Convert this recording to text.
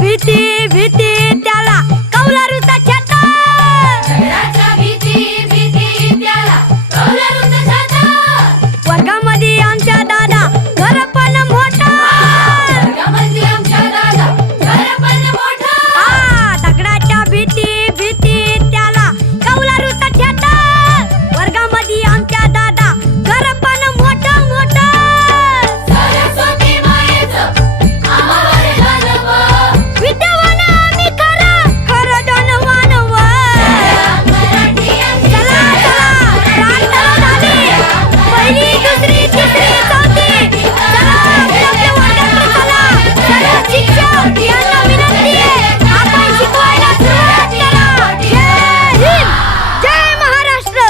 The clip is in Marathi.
भीती भीती त्याला कौलारूचा छाता, झगडाच्या भीती भीती त्याला कौलारूचा छाता. वर्गामध्ये आमच्या दादा घर पण मोठा, वर्गामध्ये आमच्या दादा घर पण मोठा. दगडाच्या भीती भीती त्याला कौलारूचा छाता, वर्गामध्ये आमच्या दादा घर पण मोठा मोठा. सरस्वती मायेचं आम्हावर घालवं, विद्यावान आम्ही खरं खरं धनवान व. मराठी आमची चला चला प्रार्थना झाली, पहिली दुसरी तिसरी चौथी. चला आपल्या वर्गाकडे चला. सर्व शिक्षक यांना विनंती आहे, आपण शिकवायला सुरुवात करा. जय हिंद, जय महाराष्ट्र.